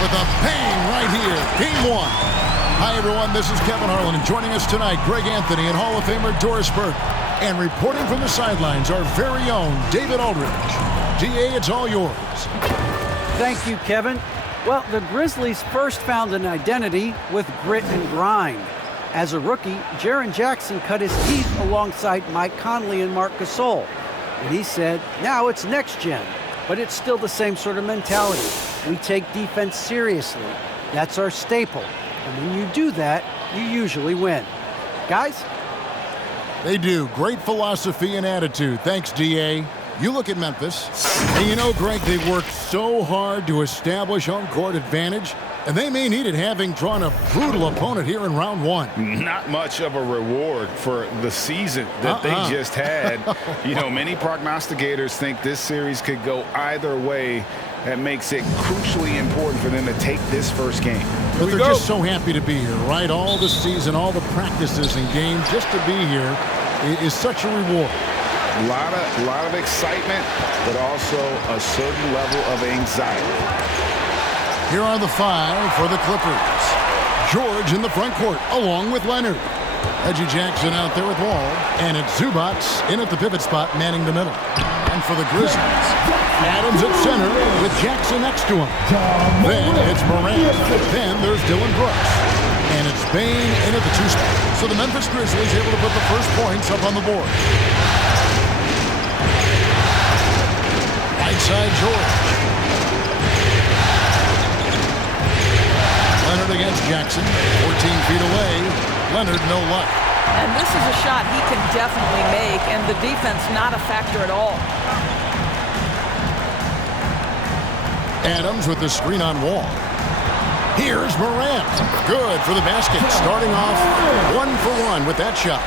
with a bang right here. Game one. Hi, everyone. This is Kevin Harlan, and joining us tonight, Greg Anthony and Hall of Famer Doris Burke. And reporting from the sidelines, our very own David Aldridge. DA, it's all yours. Thank you, Kevin. Well, the Grizzlies first found an identity with grit and grind. As a rookie, Jaren Jackson cut his teeth alongside Mike Conley and Marc Gasol. And he said, now it's next gen. But it's still the same sort of mentality. We take defense seriously. That's our staple. And when you do that, you usually win. Guys? They do. Great philosophy and attitude. Thanks, DA. You look at Memphis, and you know, Greg, they've worked so hard to establish home court advantage, and they may need it having drawn a brutal opponent here in round one. Not much of a reward for the season that they just had. You know, many prognosticators think this series could go either way. That makes it crucially important for them to take this first game. But they're just so happy to be here, right? All the season, all the practices and games, just to be here is such a reward. A lot of excitement, but also a certain level of anxiety. Here are the five for the Clippers. George in the front court, along with Leonard. Reggie Jackson out there with Wall. And it's Zubac in at the pivot spot, manning the middle. And for the Grizzlies, Adams at center with Jackson next to him. Then it's Morant. Then there's Dylan Brooks. And it's Bane in at the two spot. So the Memphis Grizzlies able to put the first points up on the board. Right side, George. Leonard against Jackson. 14 feet away. Leonard, no luck. And this is a shot he can definitely make, and the defense not a factor at all. Adams with the screen on Wall. Here's Morant. Good for the basket. Starting off 1-for-1 with that shot.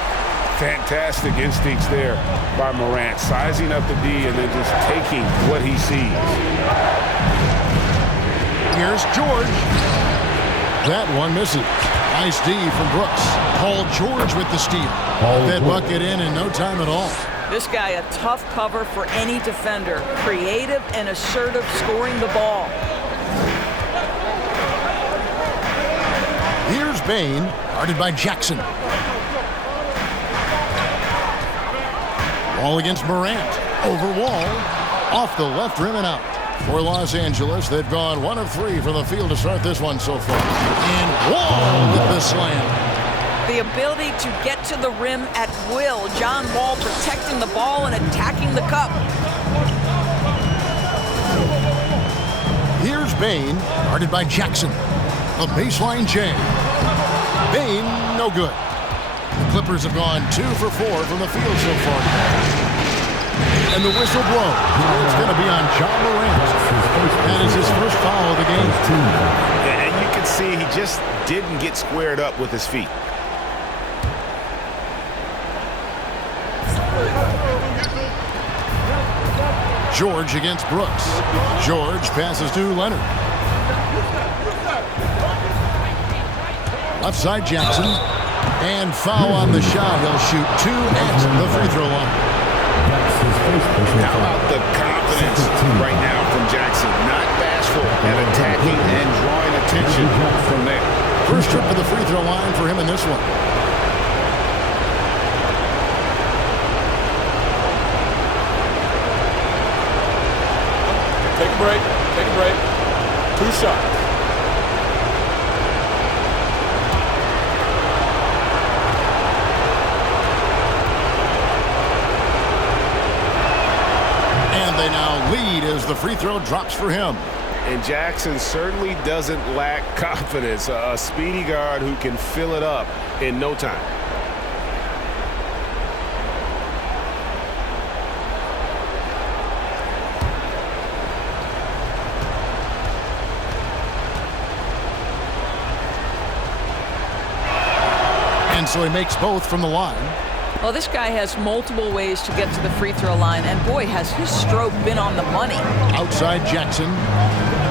Fantastic instincts there by Morant. Sizing up the D and then just taking what he sees. Here's George. That one misses. Nice D from Brooks. Paul George with the steal. That bucket in no time at all. This guy a tough cover for any defender. Creative and assertive scoring the ball. Here's Bane, guarded by Jackson. Wall against Morant. Over Wall. Off the left rim and out. For Los Angeles, they've gone 1 of 3 from the field to start this one so far. And Wall with the slam. The ability to get to the rim at will. John Wall protecting the ball and attacking the cup. Here's Bane, guarded by Jackson. A baseline jam. Bane, no good. The Clippers have gone 2 for 4 from the field so far. And the whistle blows. It's going to be on John Morant. That is his first foul of the game. Yeah, and you can see he just didn't get squared up with his feet. George against Brooks. George passes to Leonard. Left side Jackson. And foul on the shot. He'll shoot 2 at the free throw line. How about the confidence right now from Jackson? Not bashful at attacking and drawing attention from there. First trip to the free throw line for him in this one. Take a break. Take a break. 2 shots. They now lead as the free throw drops for him. And Jackson certainly doesn't lack confidence. A speedy guard who can fill it up in no time. And so he makes both from the line. Well, this guy has multiple ways to get to the free throw line, and boy, has his stroke been on the money. Outside Jackson,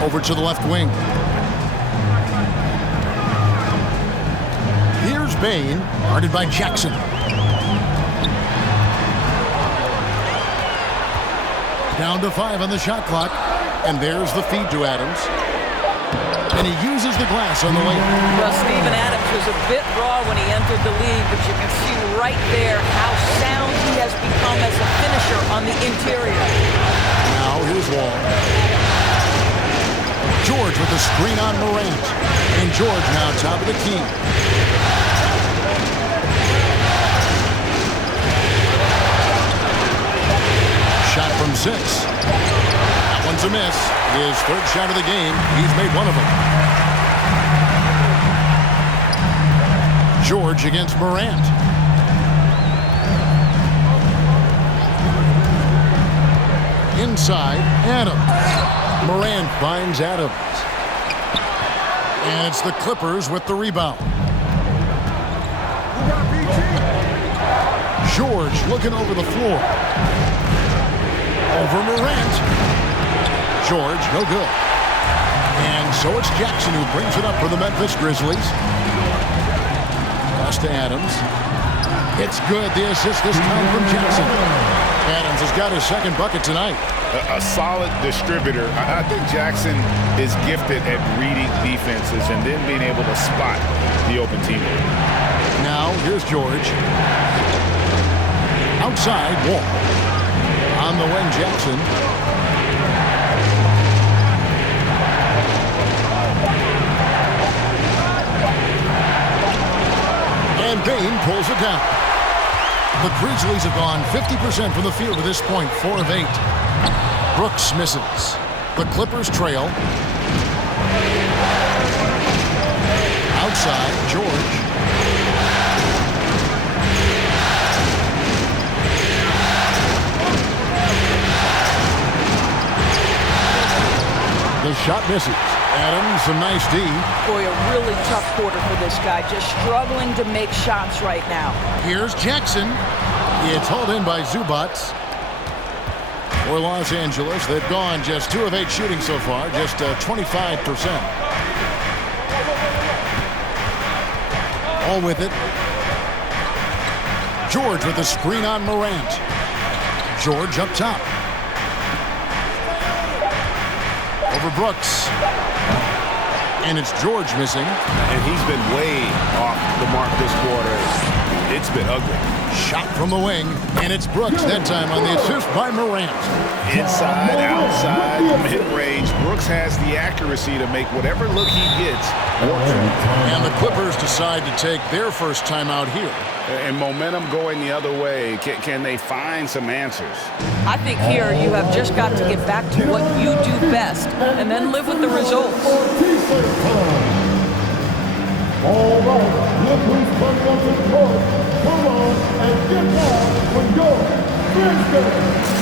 over to the left wing. Here's Bane, guarded by Jackson. Down to 5 on the shot clock, and there's the feed to Adams. and he uses the glass on the way. Well, Steven Adams was a bit raw when he entered the league, but you can see right there how sound he has become as a finisher on the interior. Now here's Wall. George with the screen on Morant. And George now top of the key. Shot from 6. That one's a miss. His third shot of the game. He's made one of them. George against Morant. Inside, Adams. Morant finds Adams. And it's the Clippers with the rebound. George looking over the floor. Over Morant. George, no good. And so it's Jackson who brings it up for the Memphis Grizzlies. Pass to Adams. It's good. The assist this time from Jackson. Adams has got his second bucket tonight. A solid distributor. I think Jackson is gifted at reading defenses and then being able to spot the open teammate. Now, here's George. Outside, Wall. On the wing, Jackson. And Bain pulls it down. The Grizzlies have gone 50% from the field to this point, 4 of 8. Brooks misses. The Clippers trail. Outside, George. The shot misses. Adams, a nice D. Boy, a really tough quarter for this guy. Just struggling to make shots right now. Here's Jackson. It's hauled in by Zubats. For Los Angeles, they've gone just 2 of 8 shooting so far, just 25%. All with it. George with the screen on Morant. George up top. Over Brooks. And it's George missing. And he's been way off the mark this quarter. It's been ugly. Shot from the wing. And it's Brooks that time on the assist by Morant. Inside, outside, mid-range. Brooks has the accuracy to make whatever look he gets work. And the Clippers decide to take their first timeout here. And momentum going the other way. Can they find some answers? I think here you have just got to get back to what you do best and then live with the results. All right, look who's coming up to the court. Come on and get down with your Grizzlies.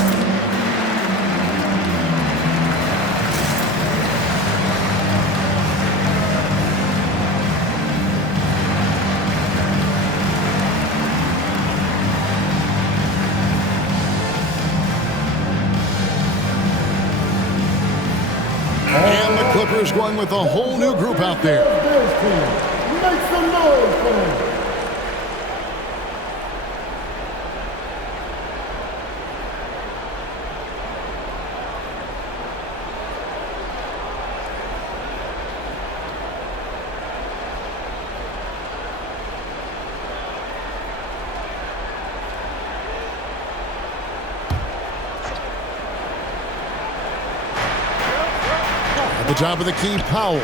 And the Clippers going with a whole new group out there. Make some noise for him. At the top of the key, Powell.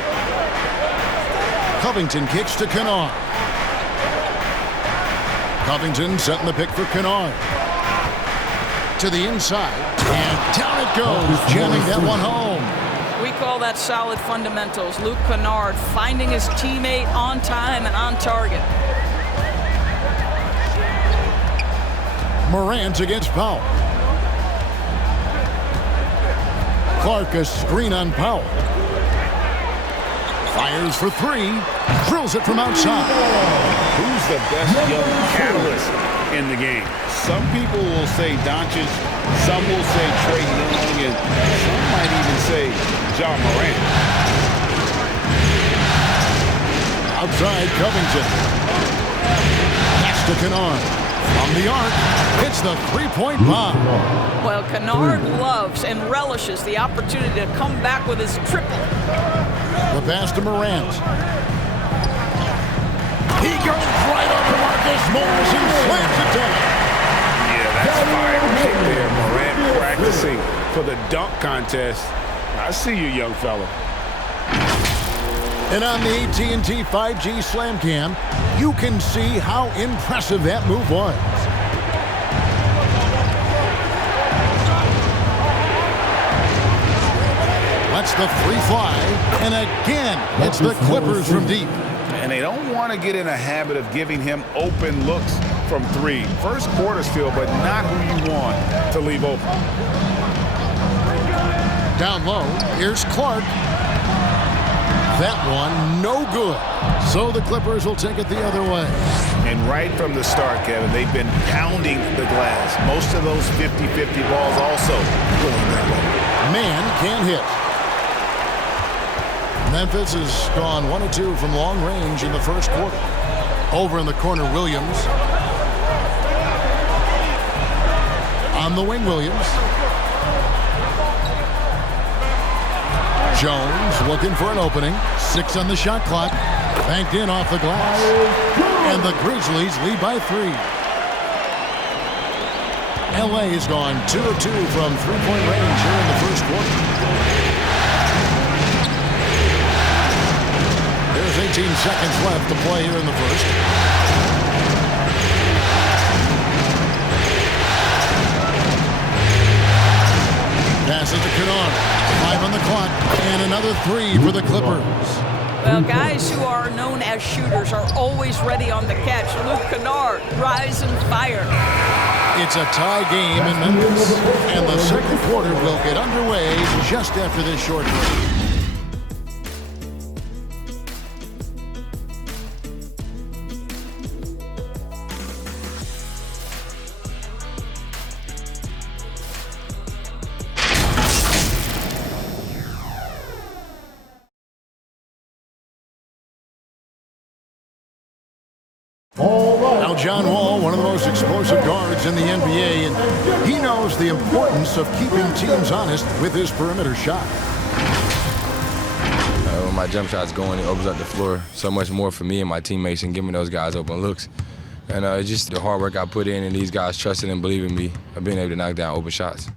Covington kicks to Kennard. Covington setting the pick for Kennard. To the inside. And down it goes, jamming that one home. We call that solid fundamentals. Luke Kennard finding his teammate on time and on target. Morant against Powell. Clark a screen on Powell. Fires for 3. Drills it from outside. Who's the best young catalyst in the game? Some people will say Doncic, some will say Trae Young, and some might even say Ja Morant. Outside, Covington. Pass to Kennard. From the arc, hits the three-point bomb. Well, Kennard loves and relishes the opportunity to come back with his triple. The pass to Morant. He goes right over Marcus Morris and slams it down. Yeah, that's fire right there. Morant practicing for the dunk contest. I see you, young fella. And on the AT&T 5G Slam Cam, you can see how impressive that move was. Lets the three fly, and again, it's the Clippers from deep. And they don't want to get in a habit of giving him open looks from three. First quarter still, but not who you want to leave open. Down low, here's Clark. That one, no good. So the Clippers will take it the other way. And right from the start, Kevin, they've been pounding the glass. Most of those 50-50 balls also going that way. Man can't hit. Memphis has gone 1 of 2 from long range in the first quarter. Over in the corner, Williams. On the wing, Williams. Jones looking for an opening. 6 on the shot clock. Banked in off the glass. And the Grizzlies lead by 3. LA has gone 2 of 2 from three-point range here in the first quarter. There's 18 seconds left to play here in the first. Passes to Kennard. 5 on the clock. And another 3 for the Clippers. Well, guys who are known as shooters are always ready on the catch. Luke Kennard, rise and fire. It's a tie game in Memphis. And the second quarter will get underway just after this short break. Now John Wall, one of the most explosive guards in the NBA, and he knows the importance of keeping teams honest with his perimeter shot. When my jump shot's going, it opens up the floor so much more for me and my teammates and giving those guys open looks. And it's just the hard work I put in and these guys trusting and believing me of being able to knock down open shots.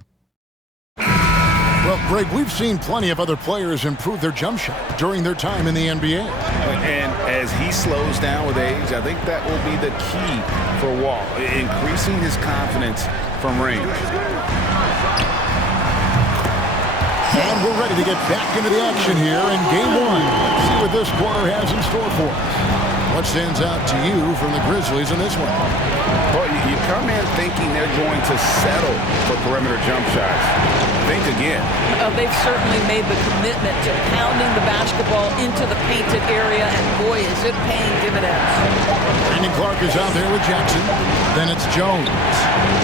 Well, Greg, we've seen plenty of other players improve their jump shot during their time in the NBA. And as he slows down with age, I think that will be the key for Wall, increasing his confidence from range. And we're ready to get back into the action here in Game 1. Let's see what this quarter has in store for us. What stands out to you from the Grizzlies in this one? Well, you come in thinking they're going to settle for perimeter jump shots. Think again. They've certainly made the commitment to pounding the basketball into the painted area, and boy, is it paying dividends. Brandon Clark is out there with Jackson. Then it's Jones.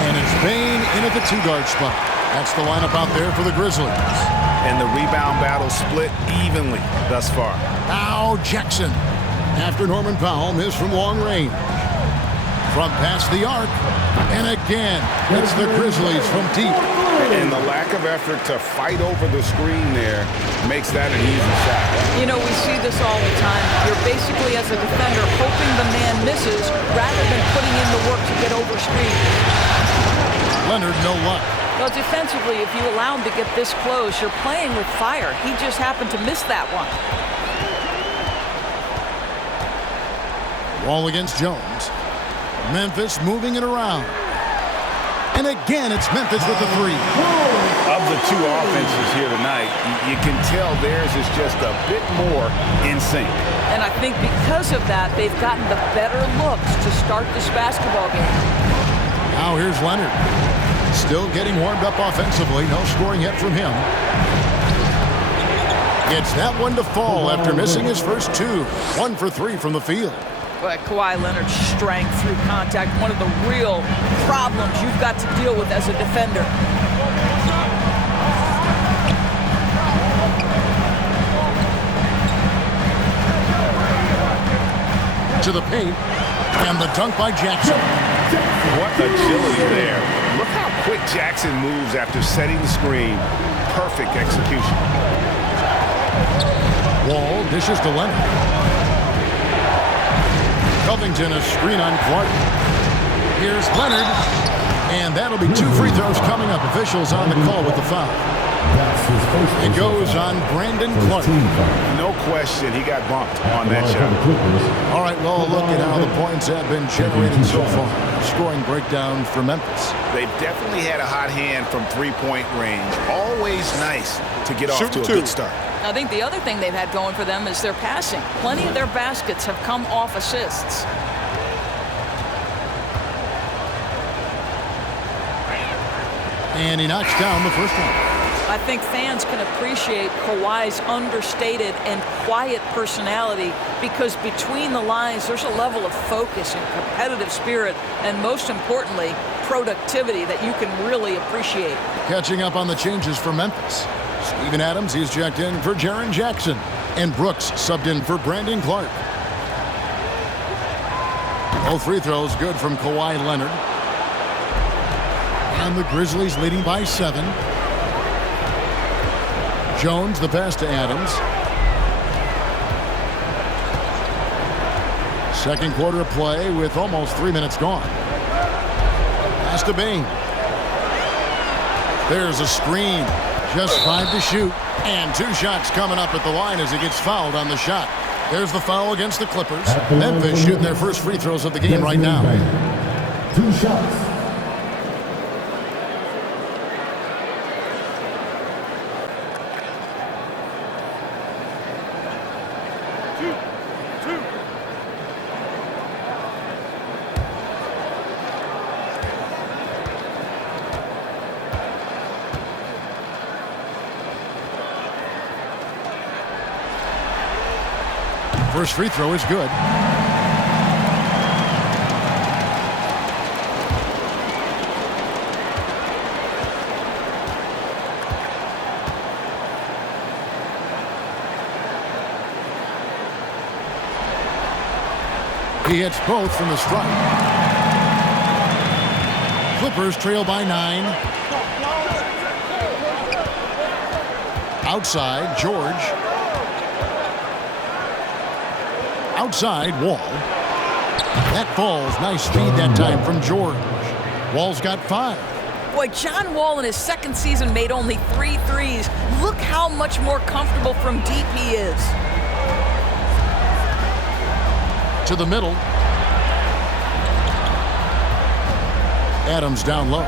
And it's Bane in at the 2-guard spot. That's the lineup out there for the Grizzlies. And the rebound battle split evenly thus far. Now Jackson. After Norman Powell missed from long range. From past the arc. And again, it's the Grizzlies from deep. And the lack of effort to fight over the screen there makes that an easy shot. You know, we see this all the time. You're basically, as a defender, hoping the man misses rather than putting in the work to get over screen. Leonard, no luck. Well, defensively, if you allow him to get this close, you're playing with fire. He just happened to miss that one. Wall against Jones. Memphis moving it around. And again, it's Memphis with the 3. Of the two offenses here tonight, you can tell theirs is just a bit more in sync. And I think because of that, they've gotten the better looks to start this basketball game. Now here's Leonard. Still getting warmed up offensively. No scoring yet from him. Gets that one to fall after missing his first 2. 1 for 3 from the field. But Kawhi Leonard's strength through contact, one of the real problems you've got to deal with as a defender. To the paint, and the dunk by Jackson. What agility there. Look how quick Jackson moves after setting the screen. Perfect execution. Wall dishes to Leonard. Covington a screen on Clark. Here's Leonard. And that'll be 2 free throws coming up. Officials on the call with the foul. It goes on Brandon Clark. No question, he got bumped on that shot. All right, well, look at how the points have been generated so far. Scoring breakdown for Memphis. They've definitely had a hot hand from three-point range. Always nice to get off to a good start. I think the other thing they've had going for them is their passing. Plenty of their baskets have come off assists. And he knocks down the first one. I think fans can appreciate Kawhi's understated and quiet personality because between the lines, there's a level of focus and competitive spirit, and most importantly, productivity that you can really appreciate. Catching up on the changes for Memphis. Steven Adams, he's checked in for Jaren Jackson. And Brooks subbed in for Brandon Clark. Both free throws good from Kawhi Leonard. And the Grizzlies leading by 7. Jones, the pass to Adams. Second quarter of play with almost 3 minutes gone. Pass to Bain. There's a screen. Just 5 to shoot. And 2 shots coming up at the line as he gets fouled on the shot. There's the foul against the Clippers. Memphis shooting their first free throws of the game right now. 2 shots. First free throw is good. He hits both from the stripe. Clippers trail by 9. Outside, George. Outside, Wall. That falls. Nice speed that time from George. Wall's got 5. Boy, John Wall in his second season made only 3 threes. Look how much more comfortable from deep he is. To the middle. Adams down low.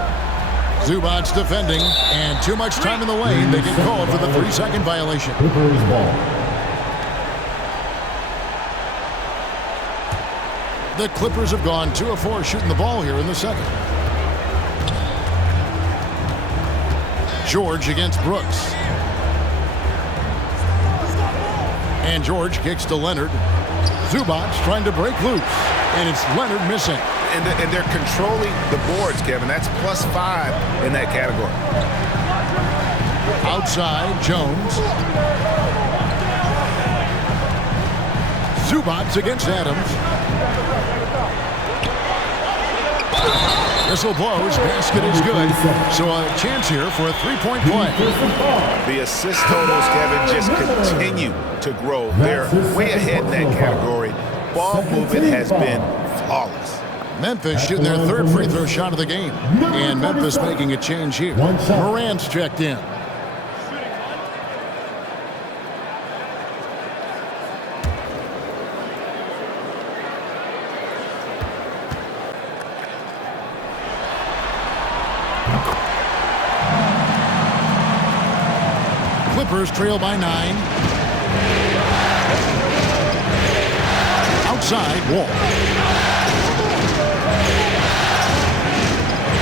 Zubac's defending, and too much time in the lane. They get called for the 3-second violation. Clippers ball. The Clippers have gone 2 of 4 shooting the ball here in the second. George against Brooks. And George kicks to Leonard. Zubac's trying to break loose, and it's Leonard missing. And they're controlling the boards, Kevin. That's +5 in that category. Outside, Jones. Zubac's against Adams. Whistle blows. Basket is good. So a chance here for a 3-point play. The assist totals, Kevin, just continue to grow. They're way ahead in that category. Ball movement has been flawless. Memphis shooting their 3rd free throw shot of the game. And Memphis making a change here. Morant's checked in. Clippers trail by 9. Outside, Wall.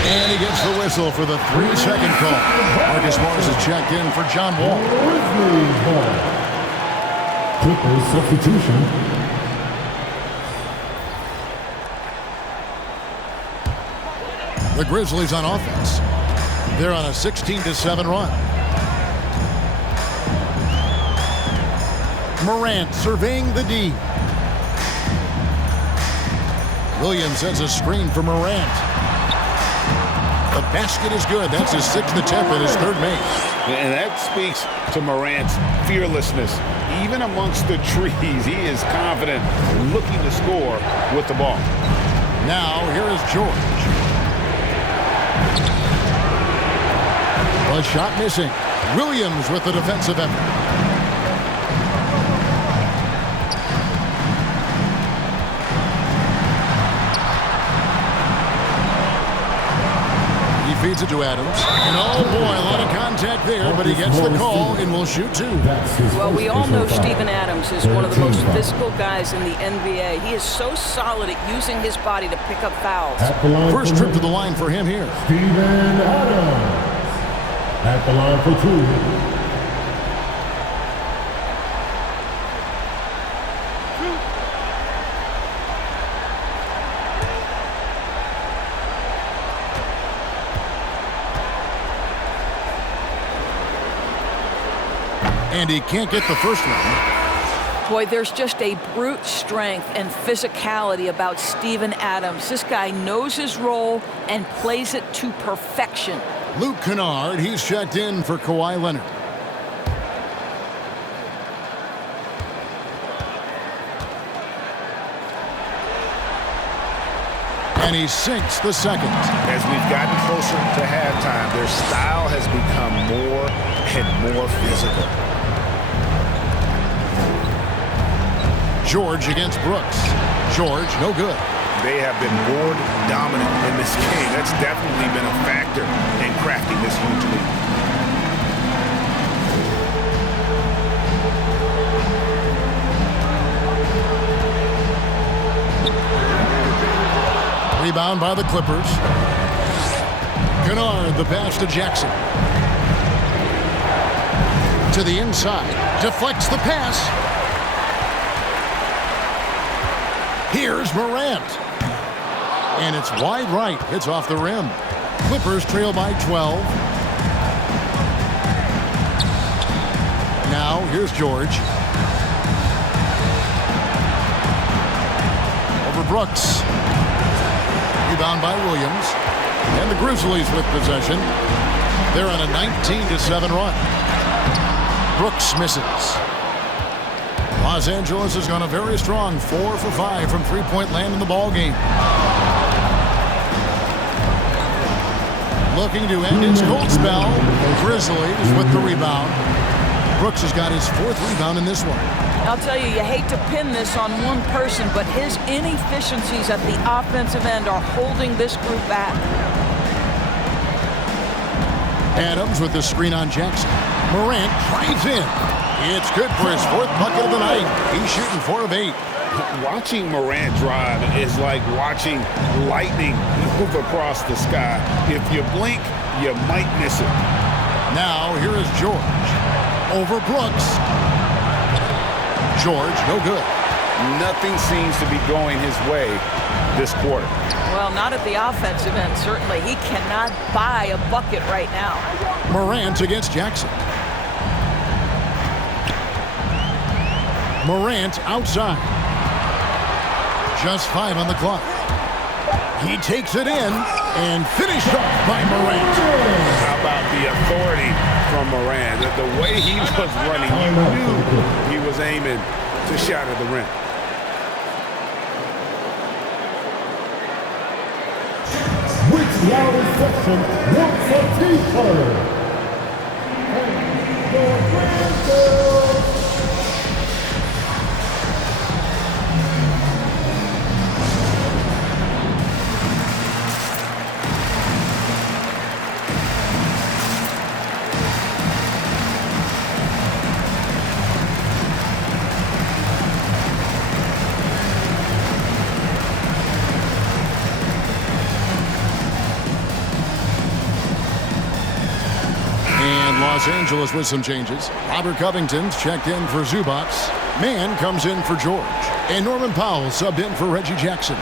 And he gets the whistle for the 3-second call. Marcus Morris is checked in for John Wall. Clippers substitution. The Grizzlies on offense. They're on a 16-7 run. Morant surveying the D. Williams sends a screen for Morant. The basket is good. That's his 6th attempt at his 3rd make. And that speaks to Morant's fearlessness. Even amongst the trees, he is confident, looking to score with the ball. Now, here is George. The shot missing. Williams with the defensive effort. Feeds it to Adams. And oh boy, a lot of contact there, but he gets the call and will shoot 2. Well, we all know Steven Adams is one of the most physical guys in the NBA. He is so solid at using his body to pick up fouls. First trip to the line for him here. Steven Adams at the line for 2. And he can't get the first one. Boy, there's just a brute strength and physicality about Steven Adams. This guy knows his role and plays it to perfection. Luke Kennard, he's checked in for Kawhi Leonard. And he sinks the second. As we've gotten closer to halftime, their style has become more and more physical. George against Brooks. George, no good. They have been board dominant in this game. That's definitely been a factor in crafting this huge lead. Rebound by the Clippers. Kennard, the pass to Jackson. To the inside. Deflects the pass. Here's Morant. And it's wide right. It's off the rim. Clippers trail by 12. Now, here's George. Over Brooks. Rebound by Williams. And the Grizzlies with possession. They're on a 19-7 run. Brooks misses. Los Angeles has gone a very strong 4 for 5 from three-point land in the ball game. Looking to end its cold spell. Grizzlies with the rebound. Brooks has got his 4th rebound in this one. I'll tell you, you hate to pin this on one person, but his inefficiencies at the offensive end are holding this group back. Adams with the screen on Jackson. Morant drives in. It's good for his 4th bucket of the night. He's shooting 4 of 8. Watching Morant drive is like watching lightning move across the sky. If you blink, you might miss it. Now, here is George. Over Brooks. George, no good. Nothing seems to be going his way this quarter. Well, not at the offensive end, certainly. He cannot buy a bucket right now. Morant against Jackson. Morant outside. Just 5 on the clock. He takes it in and finished off by Morant. How about the authority from Morant? The way he was running, you knew he was aiming to shatter the rim. Which loudest section wants a t-shirt? Los Angeles with some changes. Robert Covington's checked in for Zubac. Mann comes in for George. And Norman Powell subbed in for Reggie Jackson.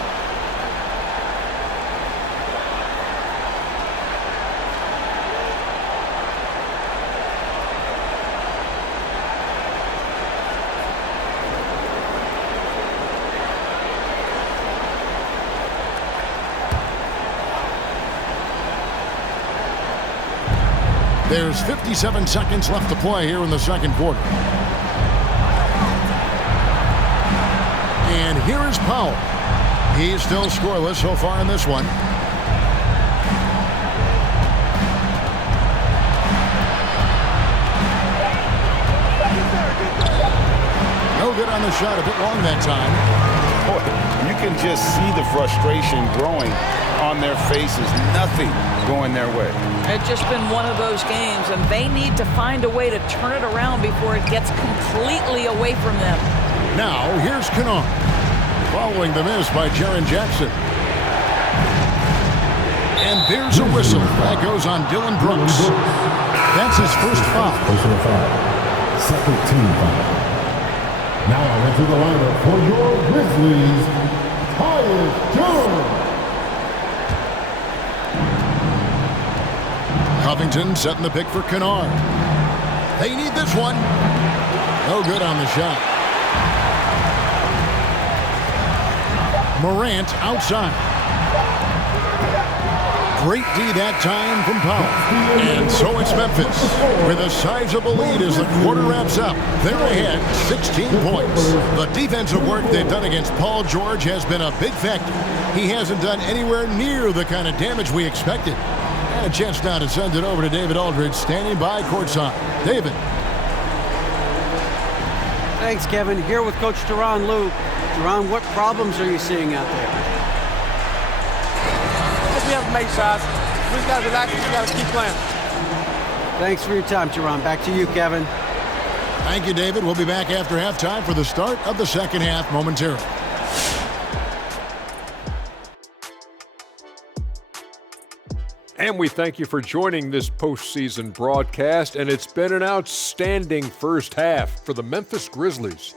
There's 57 seconds left to play here in the second quarter. And here is Powell. He's still scoreless so far in this one. No good on the shot, a bit long that time. Boy, you can just see the frustration growing on their faces. Nothing going their way. It's just been one of those games, and they need to find a way to turn it around before it gets completely away from them. Now, here's Kennard. Following the miss by Jaren Jackson. And there's a whistle. That goes on Dylan Brooks. That's his first foul. Personal foul. Second team foul. Now into the lineup for your Grizzlies, Tyus Jones. Covington setting the pick for Kennard. They need this one. No good on the shot. Morant outside. Great D that time from Powell. And so it's Memphis with a sizable lead as the quarter wraps up. They're ahead 16 points. The defensive work they've done against Paul George has been a big factor. He hasn't done anywhere near the kind of damage we expected. And a chance now to send it over to David Aldridge standing by courtside. David. Thanks, Kevin. Here with Coach Teron Lue. Teron, what problems are you seeing out there? We have to make shots. We just got to relax. We just got to keep playing. Thanks for your time, Teron. Back to you, Kevin. Thank you, David. We'll be back after halftime for the start of the second half momentarily. And we thank you for joining this postseason broadcast, and it's been an outstanding first half for the Memphis Grizzlies.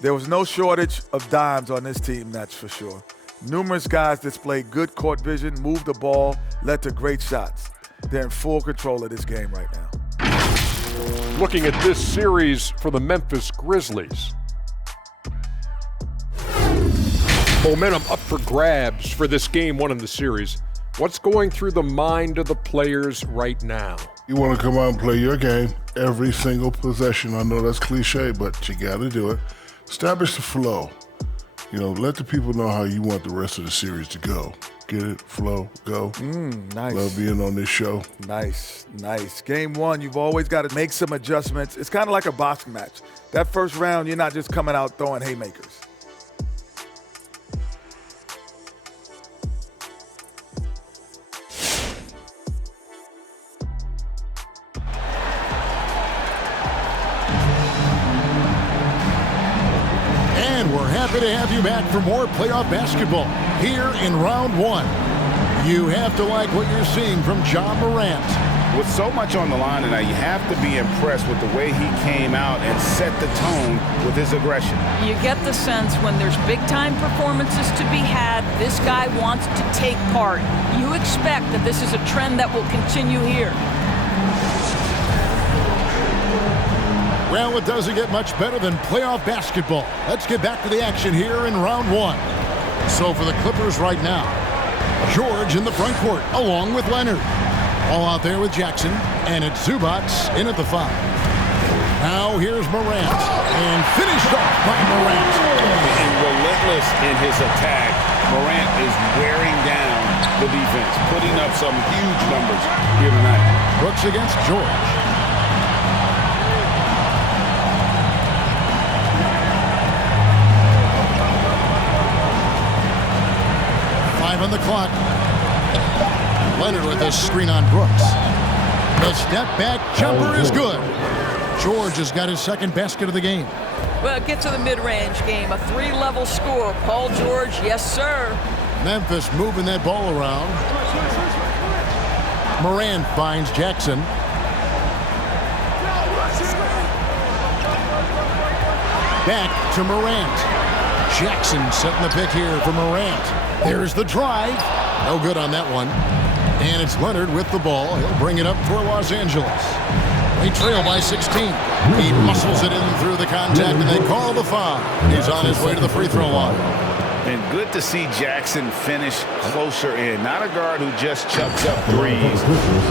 There was no shortage of dimes on this team, that's for sure. Numerous guys displayed good court vision, moved the ball, led to great shots. They're in full control of this game right now. Looking at this series for the Memphis Grizzlies. Momentum up for grabs for this game one in the series. What's going through the mind of the players right now? You want to come out and play your game every single possession. I know that's cliche, but you got to do it. Establish the flow. You know, let the people know how you want the rest of the series to go. Get it? Flow, go. Nice. Love being on this show. Nice, nice. Game one, you've always got to make some adjustments. It's kind of like a boxing match. That first round, you're not just coming out throwing haymakers. Happy to have you back for more playoff basketball here in round one. You have to like what you're seeing from Ja Morant. With so much on the line tonight, you have to be impressed with the way he came out and set the tone with his aggression. You get the sense when there's big-time performances to be had, this guy wants to take part. You expect that this is a trend that will continue here. Well, it doesn't get much better than playoff basketball. Let's get back to the action here in round one. So for the Clippers right now, George in the front court along with Leonard. All out there with Jackson, and it's Zubac in at the 5. Now here's Morant, and finished off by Morant. And relentless in his attack, Morant is wearing down the defense, putting up some huge numbers here tonight. Brooks against George. On the clock. Leonard with a screen on Brooks. The step back jumper is good. George has got his second basket of the game. Well, get to the mid-range game. A 3-level score. Paul George, yes, sir. Memphis moving that ball around. Morant finds Jackson. Back to Morant. Jackson setting the pick here for Morant. There's the drive. No good on that one. And it's Leonard with the ball. He'll bring it up for Los Angeles. They trail by 16. He muscles it in through the contact, and they call the foul. He's on his way to the free throw line. And good to see Jackson finish closer in. Not a guard who just chucks up threes.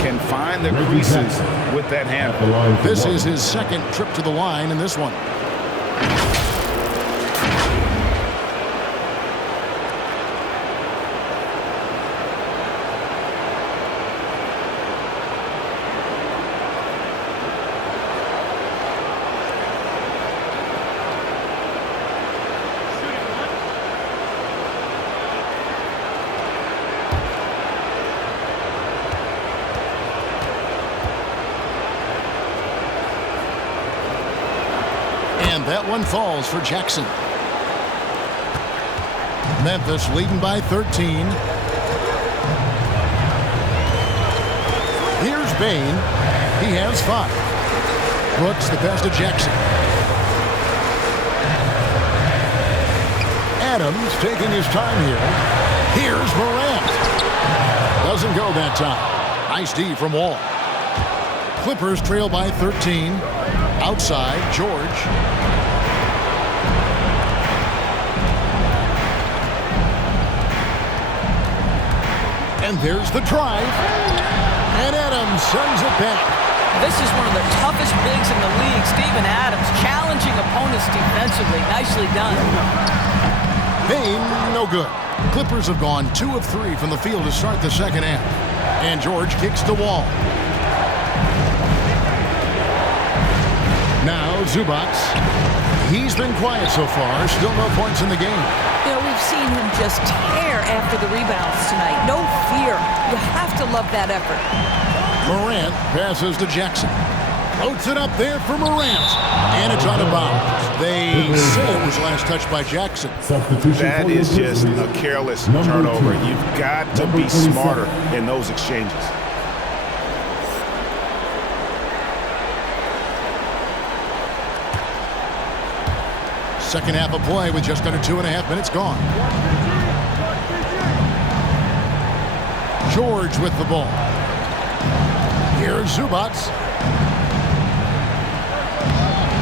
Can find the creases with that handle. This is his second trip to the line in this one. And that one falls for Jackson. Memphis leading by 13. Here's Bain. He has 5. Brooks the pass to Jackson. Adams taking his time here. Here's Morant. Doesn't go that time. Nice D from Wall. Clippers trail by 13. Outside, George. And there's the drive. And Adams sends it back. This is one of the toughest bigs in the league, Steven Adams, challenging opponents defensively. Nicely done. Bain, no good. Clippers have gone 2 of 3 from the field to start the second half. And George kicks the Wall. Now Zubac. He's been quiet so far. Still no points in the game. You know, we've seen him just tear after the rebounds tonight. No fear. You have to love that effort. Morant passes to Jackson. Floats it up there for Morant. And it's out of bounds. They say it was last touched by Jackson. That is just a careless turnover. You've got to be smarter in those exchanges. Second half of play with just under 2.5 minutes gone. George with the ball. Here's Zubac.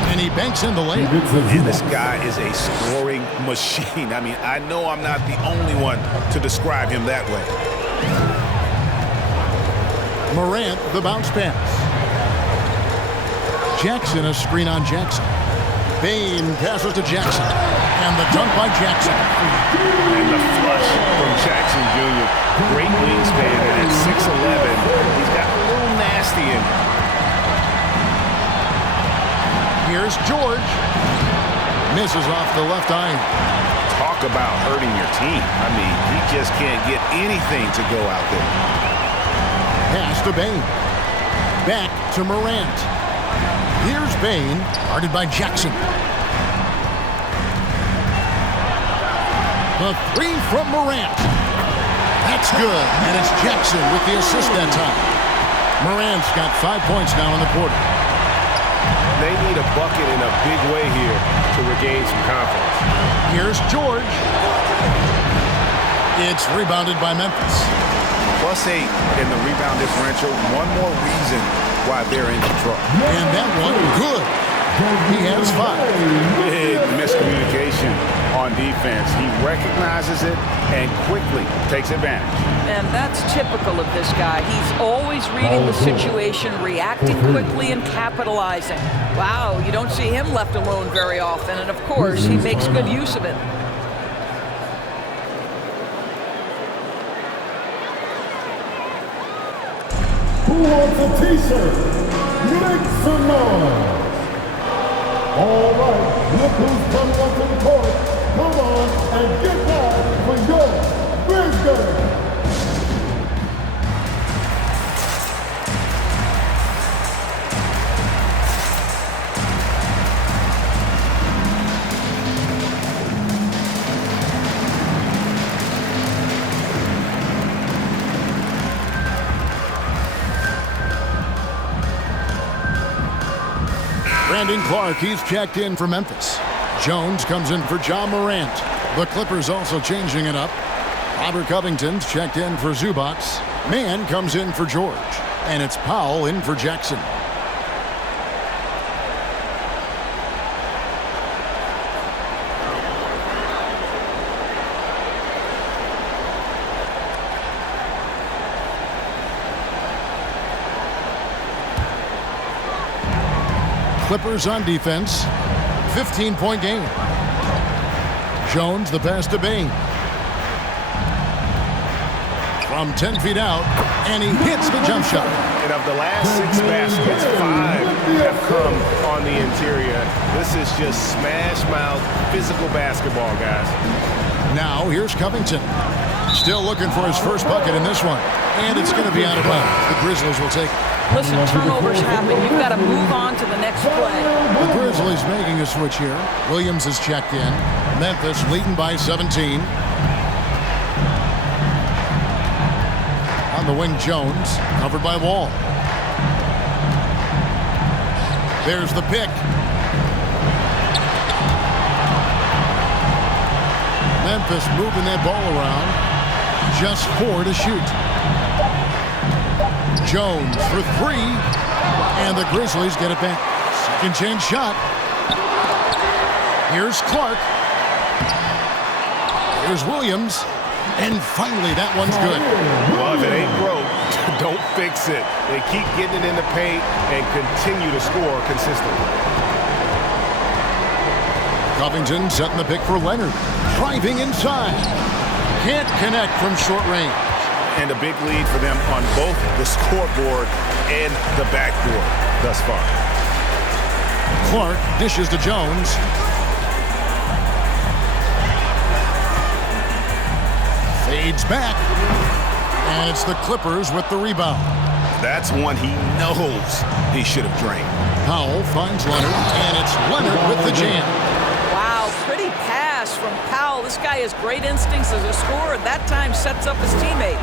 And he banks in the layup. And this guy is a scoring machine. I mean, I know I'm not the only one to describe him that way. Morant, the bounce pass. Jackson, a screen on Jackson. Bain passes to Jackson. And the dunk by Jackson. And the flush from Jackson Jr. Great wingspan, and at 6'11", he's got a little nasty in him. Here's George. Misses off the left iron. Talk about hurting your team. I mean, he just can't get anything to go out there. Pass to Bain. Back to Morant. Here's Bain, guarded by Jackson. The 3 from Morant. That's good, and it's Jackson with the assist that time. Morant's got 5 points now in the quarter. They need a bucket in a big way here to regain some confidence. Here's George. It's rebounded by Memphis. +8 in the rebound differential. One more reason why they're in control. And that one, good. He has 5. Big miscommunication on defense. He recognizes it and quickly takes advantage. And that's typical of this guy. He's always reading the situation, reacting quickly, and capitalizing. Wow, you don't see him left alone very often. And, of course, he makes good use of it. Who wants a t-shirt? Make some noise. All right, look who's coming up to the court. Come on and get down for your Grizzlies. Brandon Clark, he's checked in for Memphis. Jones comes in for John Morant. The Clippers also changing it up. Robert Covington's checked in for Zubac. Mann comes in for George. And it's Powell in for Jackson. Clippers on defense. 15-point game. Jones, the pass to Bain. From 10 feet out, and he hits the jump shot. And of the last 6 baskets, 5 have come on the interior. This is just smash-mouth physical basketball, guys. Now, here's Covington. Still looking for his first bucket in this one. And it's going to be out of bounds. The Grizzlies will take it. Listen, turnovers happen. You've got to move on to the next play. The Grizzlies making a switch here. Williams is checked in. Memphis leading by 17. On the wing, Jones, covered by Wall. There's the pick. Memphis moving that ball around. Just 4 to shoot. Jones for 3. And the Grizzlies get it back. Second chance shot. Here's Clark. Here's Williams. And finally, that one's good. Well, if it ain't broke, don't fix it. They keep getting it in the paint and continue to score consistently. Covington setting the pick for Leonard. Driving inside. Can't connect from short range. And a big lead for them on both the scoreboard and the backboard thus far. Clark dishes to Jones. Fades back. And it's the Clippers with the rebound. That's one he knows he should have drained. Powell finds Leonard, and it's Leonard with the jam. Wow, pretty pass from Powell. This guy has great instincts as a scorer. That time sets up his teammate.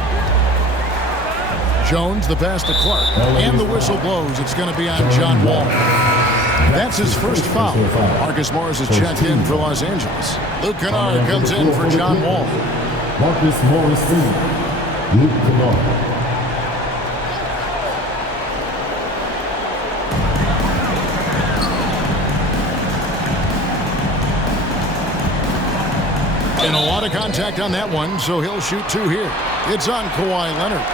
Jones, the pass to Clark, and the whistle blows. It's going to be on John Wall. That's his first foul. Marcus Morris is checked in for Los Angeles. Luke Kennard comes in for John Wall. Marcus Morris, Luke Kennard. And a lot of contact on that one, so he'll shoot 2 here. It's on Kawhi Leonard.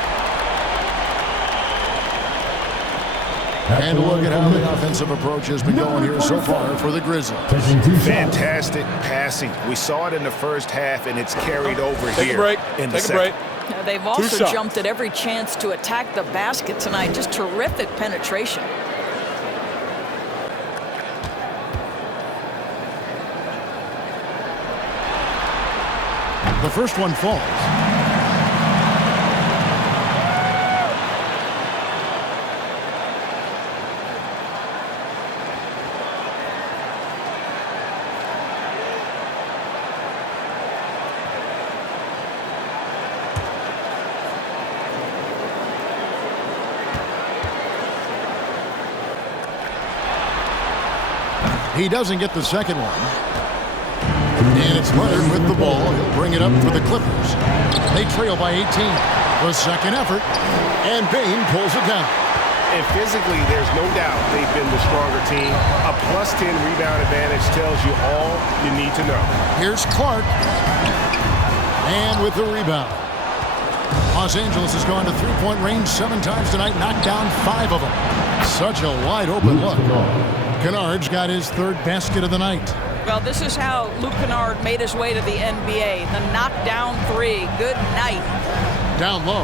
And look at how the offensive approach has been going here so far for the Grizzlies. Fantastic passing. We saw it in the first half, and it's carried over here in the second. They've also jumped at every chance to attack the basket tonight. Just terrific penetration. The first one falls. He doesn't get the second one. And it's Leonard with the ball. He'll bring it up for the Clippers. They trail by 18. The second effort. And Bain pulls it down. And physically, there's no doubt they've been the stronger team. A +10 rebound advantage tells you all you need to know. Here's Clark. And with the rebound. Los Angeles has gone to three-point range 7 times tonight, knocked down 5 of them. Such a wide-open look. Kennard's got his 3rd basket of the night. Well, this is how Luke Kennard made his way to the NBA. The knockdown 3. Good night. Down low.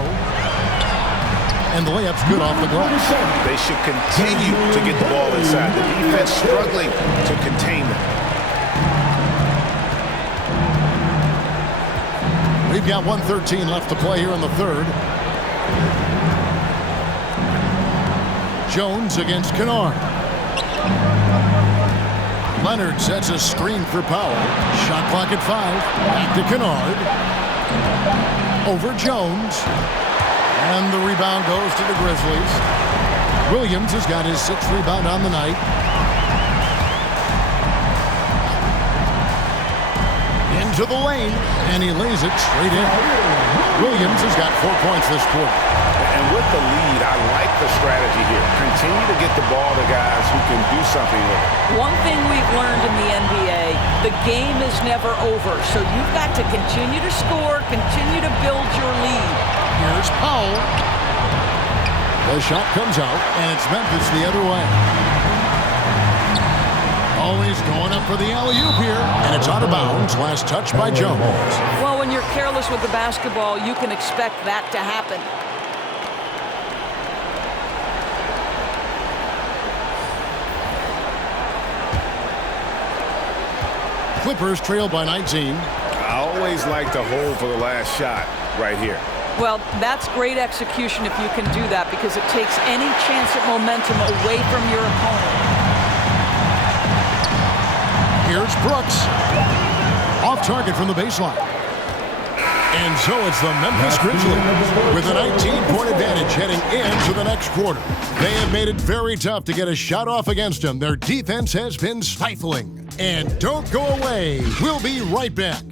And the layup's good off the glass. They should continue to get the ball inside. The defense struggling to contain them. We've got 1:13 left to play here in the 3rd. Jones against Kennard. Leonard sets a screen for Powell. Shot clock at 5. Back to Kennard. Over Jones. And the rebound goes to the Grizzlies. Williams has got his 6th rebound on the night. Into the lane. And he lays it straight in. Williams has got 4 points this quarter. And with the lead, I like the strategy here. Continue to get the ball to guys who can do something with it. One thing we've learned in the NBA, the game is never over. So you've got to continue to score, continue to build your lead. Here's Powell. The shot comes out, and it's Memphis the other way. He's going up for the alley-oop here, and it's out of bounds. Last touch by Jones. Well, when you're careless with the basketball, you can expect that to happen. Clippers trail by 19. I always like to hold for the last shot right here. Well, that's great execution if you can do that, because it takes any chance at momentum away from your opponent. Here's Brooks. Off target from the baseline. And so it's the Memphis Grizzlies with a 19-point advantage heading into the next quarter. They have made it very tough to get a shot off against them. Their defense has been stifling. And don't go away. We'll be right back.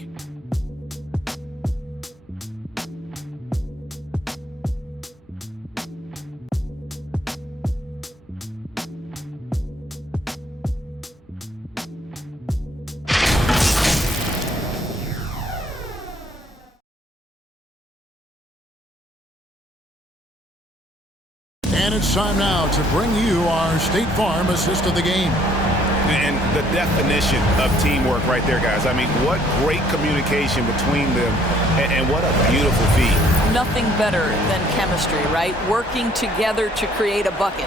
And it's time now to bring you our State Farm assist of the game. And the definition of teamwork right there, guys. I mean, what great communication between them, and what a beautiful feat. Nothing better than chemistry, right? Working together to create a bucket.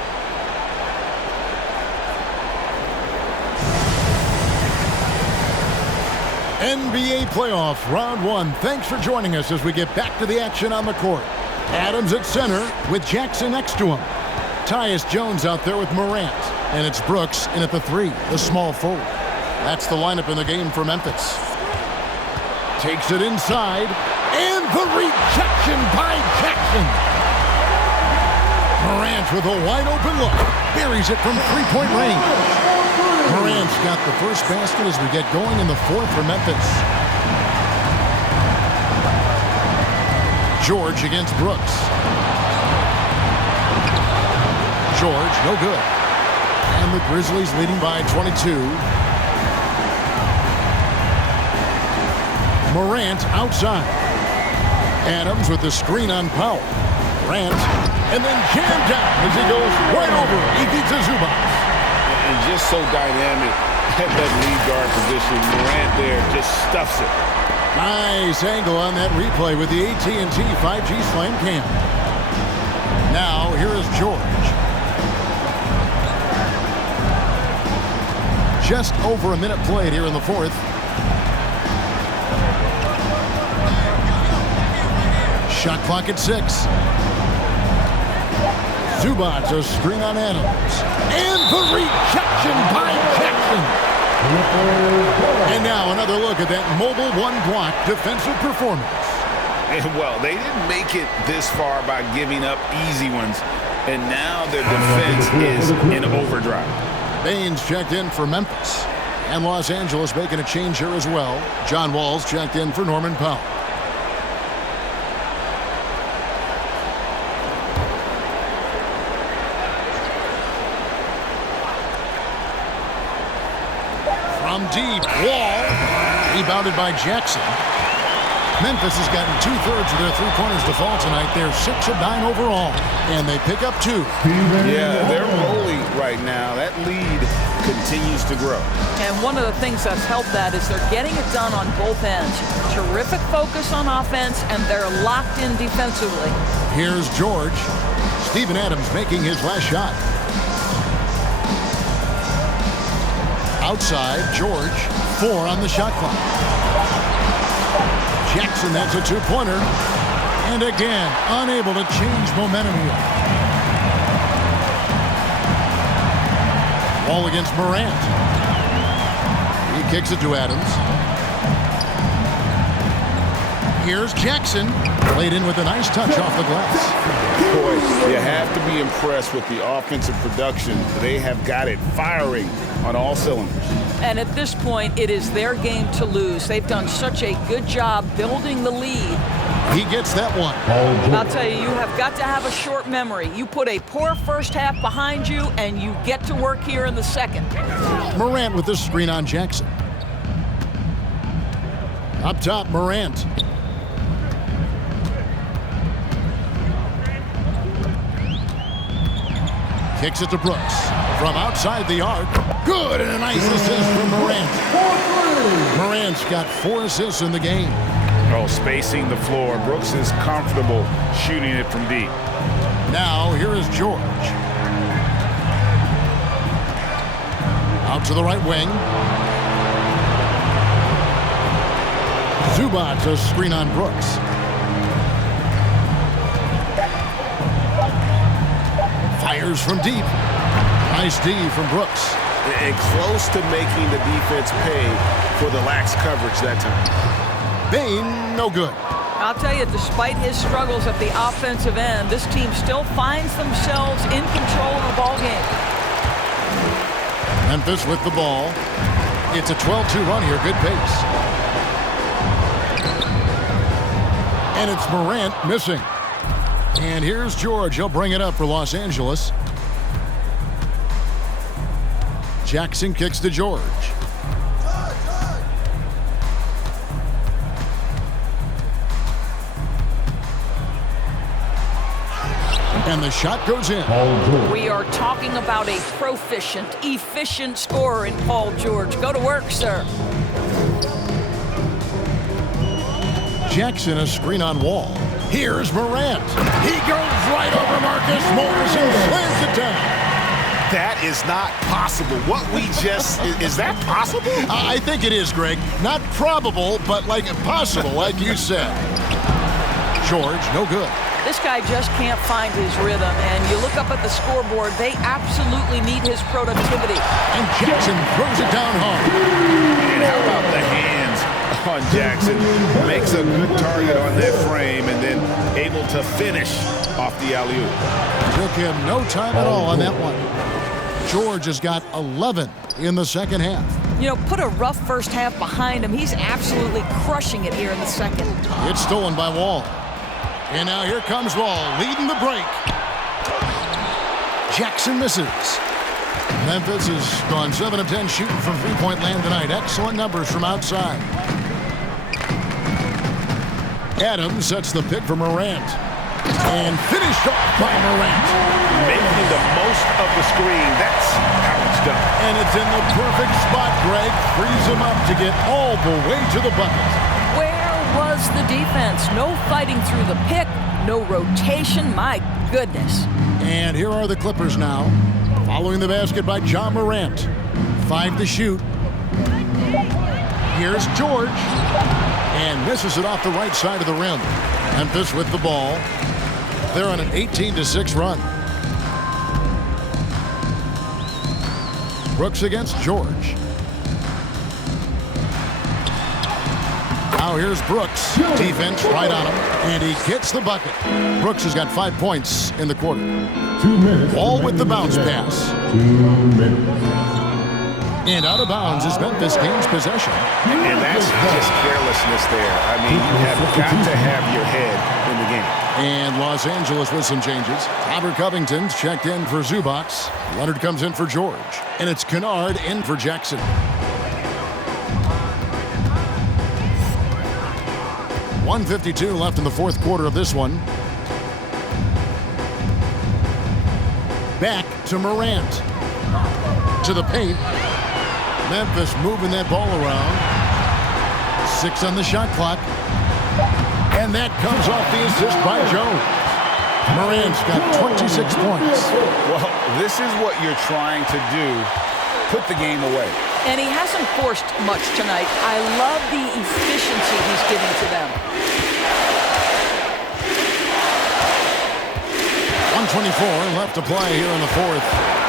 NBA playoff round 1. Thanks for joining us as we get back to the action on the court. Adams at center with Jackson next to him. Tyus Jones out there with Morant. And it's Brooks in at the 3, the small forward. That's the lineup in the game for Memphis. Takes it inside. And the rejection by Jackson. Morant with a wide open look. Buries it from three-point range. Morant's got the first basket as we get going in the 4th for Memphis. George against Brooks. George, no good. And the Grizzlies leading by 22. Morant outside. Adams with the screen on Powell. Morant, and then jammed down as he goes right over. He beats Zubac. And just so dynamic at that lead guard position. Morant there just stuffs it. Nice angle on that replay with the AT&T 5G Slam Cam. Now, here is George. Just over a minute played here in the 4th. Shot clock at 6. Zubac, a screen on Adams. And the rejection by Jackson. And now another look at that mobile one-block defensive performance. And well, they didn't make it this far by giving up easy ones. And now their defense is in overdrive. Baines checked in for Memphis. And Los Angeles making a change here as well. John Wall's checked in for Norman Powell. From deep, Wall. Rebounded by Jackson. Memphis has gotten 2/3 of their three-pointers to fall tonight. They're 6 of 9 overall, and they pick up 2. Yeah, they're rolling right now. That lead continues to grow. And one of the things that's helped that is they're getting it done on both ends. Terrific focus on offense, and they're locked in defensively. Here's George. Steven Adams making his last shot. Outside, George, 4 on the shot clock. Jackson, that's a 2-pointer. And again, unable to change momentum here. Ball against Morant. He kicks it to Adams. Here's Jackson. Played in with a nice touch off the glass. Boy, you have to be impressed with the offensive production. They have got it firing on all cylinders. And at this point, it is their game to lose. They've done such a good job building the lead. He gets that one. I'll tell you, you have got to have a short memory. You put a poor first half behind you, and you get to work here in the second. Morant with the screen on Jackson. Up top, Morant. Kicks it to Brooks. From outside the arc. Good, and a nice assist from Morant. Morant's got 4 assists in the game. Oh, spacing the floor. Brooks is comfortable shooting it from deep. Now, here is George. Out to the right wing. Zubac, a screen on Brooks. Fires from deep. Nice D from Brooks. And close to making the defense pay for the lax coverage that time. Bain, no good. I'll tell you, despite his struggles at the offensive end, this team still finds themselves in control of the ball game. Memphis with the ball. It's a 12-2 run here. Good pace. And it's Morant missing. And here's George. He'll bring it up for Los Angeles. Jackson kicks to George. And the shot goes in. We are talking about a proficient, efficient scorer in Paul George. Go to work, sir. Jackson, a screen on Wall. Here's Morant. He goes right over Marcus Morris and slams it down. That is not possible. What we just, is that possible? I think it is, Greg. Not probable, but like possible, like you said. George, no good. This guy just can't find his rhythm, and you look up at the scoreboard, they absolutely need his productivity. And Jackson throws it down hard. And how about the hands on Jackson? Makes a good target on that frame and then able to finish off the alley-oop. Took him no time at all on that one. George has got 11 in the second half. You know, put a rough first half behind him. He's absolutely crushing it here in the second. It's stolen by Wall. And now here comes Wall, leading the break. Jackson misses. Memphis has gone 7 of 10 shooting from three-point land tonight. Excellent numbers from outside. Adams sets the pick for Morant. And finished off by Morant. Making the most of the screen. That's how it's done. And it's in the perfect spot, Greg. Frees him up to get all the way to the bucket. Where was the defense? No fighting through the pick, no rotation. My goodness. And here are the Clippers now. Following the basket by John Morant. 5 to shoot. Here's George. And misses it off the right side of the rim. Memphis with the ball. They're on an 18-6 run. Brooks against George. Now here's Brooks. Defense right on him. And he gets the bucket. Brooks has got 5 points in the quarter. 2 minutes. All with the bounce pass. 2 minutes. And out of bounds is Memphis gains possession. And that's just carelessness there. I mean, you have got to have your head in the game. And Los Angeles with some changes. Robert Covington's checked in for Zubac. Leonard comes in for George. And it's Kennard in for Jackson. .152 left in the fourth quarter of this one. Back to Morant. To the paint. Memphis moving that ball around. 6 on the shot clock. And that comes off the assist by Jones. Morant's got 26 points. Well, this is what you're trying to do. Put the game away. And he hasn't forced much tonight. I love the efficiency he's giving to them. 124 left to play here in the fourth.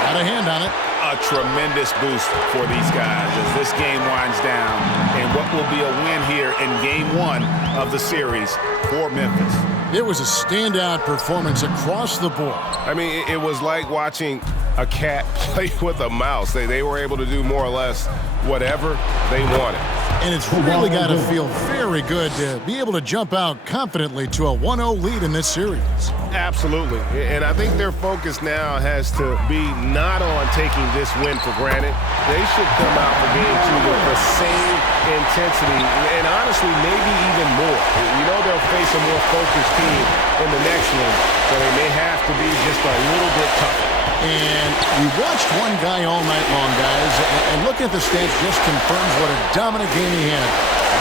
Got a hand on it. A tremendous boost for these guys as this game winds down. And what will be a win here in game 1 of the series for Memphis. It was a standout performance across the board. I mean, it was like watching a cat play with a mouse. They were able to do more or less whatever they wanted. And it's really got to feel very good to be able to jump out confidently to a 1-0 lead in this series. Absolutely. And I think their focus now has to be not on taking this win for granted. They should come out for game 2 with the same intensity and honestly maybe even more. You know they'll face a more focused team in the next one, so they may have to be just a little bit tougher. And we watched one guy all night long, guys, and looking at the stats just confirms what a dominant game he had.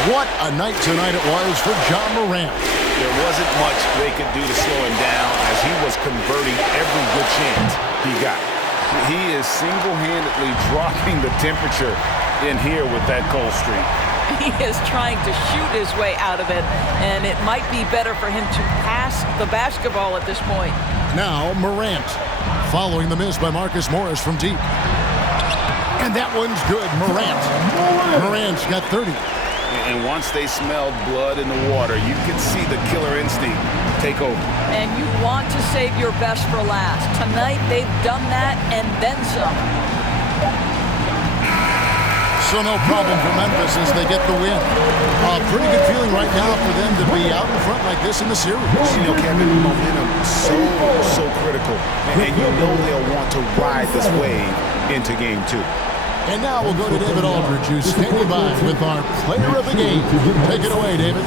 What a night tonight it was for Ja Morant. There wasn't much they could do to slow him down as he was converting every good chance he got. He is single-handedly dropping the temperature in here with that cold streak. He is trying to shoot his way out of it, and it might be better for him to pass the basketball at this point. Now Morant, following the miss by Marcus Morris from deep. And that one's good, Morant. Morant's got 30. And once they smelled blood in the water, you could see the killer instinct take over. And you want to save your best for last. Tonight, they've done that and then some. So no problem for Memphis as they get the win. Pretty good feeling right now for them to be out in front like this in the series. You know, Kevin, momentum so critical. And you know they'll want to ride this wave into game 2. And now we'll go to David Aldridge, who's standing by with our player of the game. Take it away, David.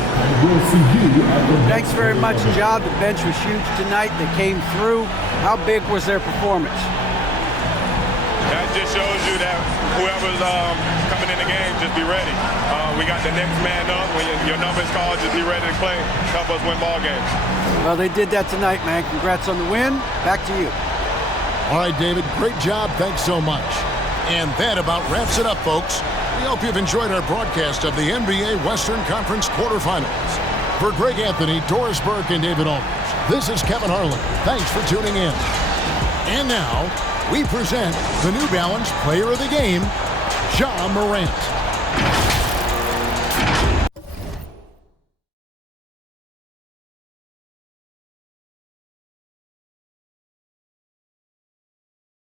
Thanks very much, Ja. The bench was huge tonight. They came through. How big was their performance? That just shows you that whoever's coming in the game, just be ready. We got the next man up. When your number is called, just be ready to play. Help us win ball games. Well, they did that tonight, man. Congrats on the win. Back to you. All right, David, great job. Thanks so much. And that about wraps it up, folks. We hope you've enjoyed our broadcast of the NBA Western Conference quarterfinals. For Greg Anthony, Doris Burke, and David Aldridge, this is Kevin Harlan. Thanks for tuning in. And now, we present the New Balance Player of the Game, Ja Morant.